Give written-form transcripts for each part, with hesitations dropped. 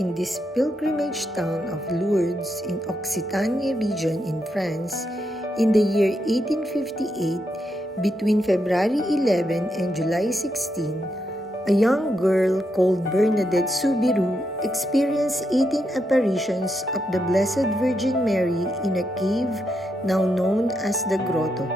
In this pilgrimage town of Lourdes in Occitanie region in France, in the year 1858, between February 11 and July 16, a young girl called Bernadette Soubirous experienced 18 apparitions of the Blessed Virgin Mary in a cave now known as the Grotto.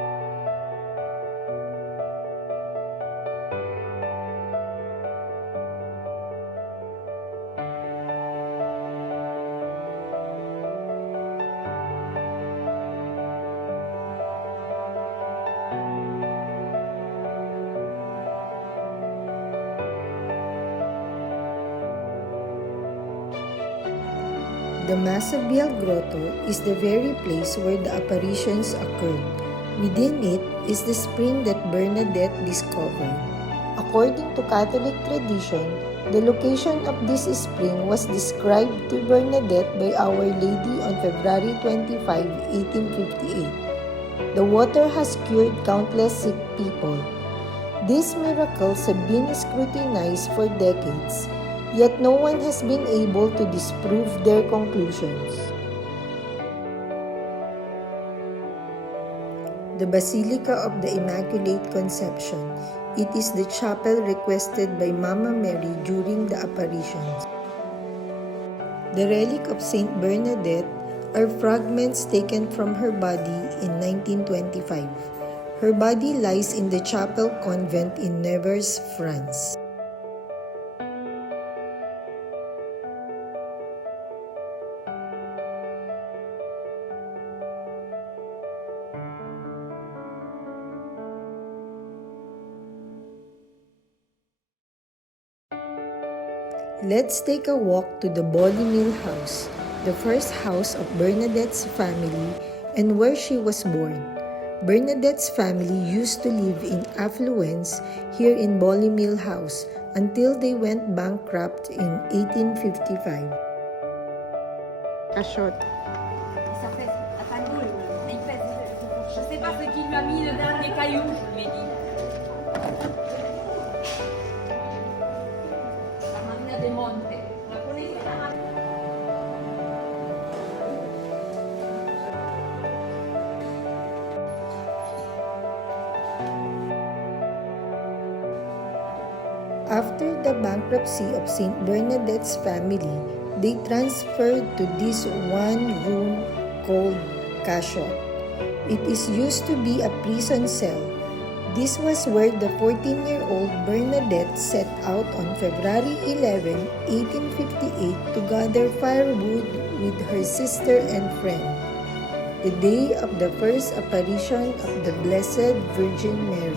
The Massabielle Grotto is the very place where the apparitions occurred. Within it is the spring that Bernadette discovered. According to Catholic tradition, the location of this spring was described to Bernadette by Our Lady on February 25, 1858. The water has cured countless sick people. These miracles have been scrutinized for decades, yet no one has been able to disprove their conclusions. The Basilica of the Immaculate Conception. It is the chapel requested by Mama Mary during the apparitions. The relic of Saint Bernadette are fragments taken from her body in 1925. Her body lies in the chapel convent in Nevers, France. Let's take a walk to the Bolignil house, the first house of Bernadette's family and where she was born. Bernadette's family used to live in affluence here in Bolignil house until they went bankrupt in 1855. Cachot. Ça fait, attends, il fait, je sais pas ce qu'il lui a mis le dernier caillou, je lui ai dit. La Marina de Monte. La connaissez la Marina? After the bankruptcy of Saint Bernadette's family, they transferred to this one room called Cachot. It is used to be a prison cell. This was where the 14-year-old Bernadette set out on February 11, 1858 to gather firewood with her sister and friend, the day of the first apparition of the Blessed Virgin Mary.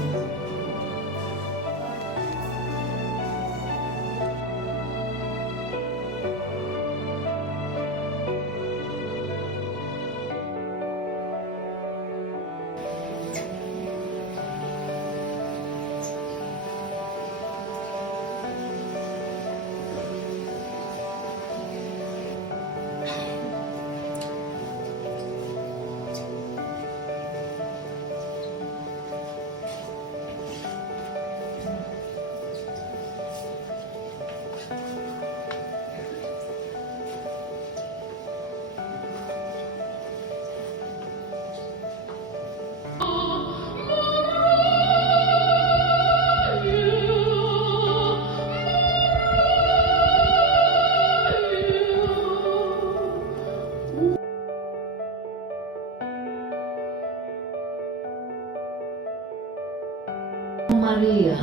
Maria,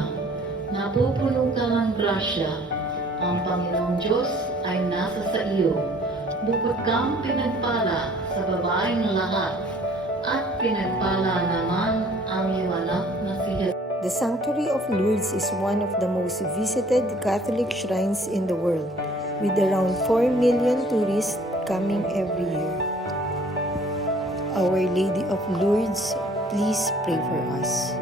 napupuno ka ng grasya, ang Panginoong Diyos ay nasa sa iyo. Bukod kang pinagpala sa babaeng lahat, at pinagpala naman ang iyong anak na si Jesus. The Sanctuary of Lourdes is one of the most visited Catholic shrines in the world, with around 4 million tourists coming every year. Our Lady of Lourdes, please pray for us.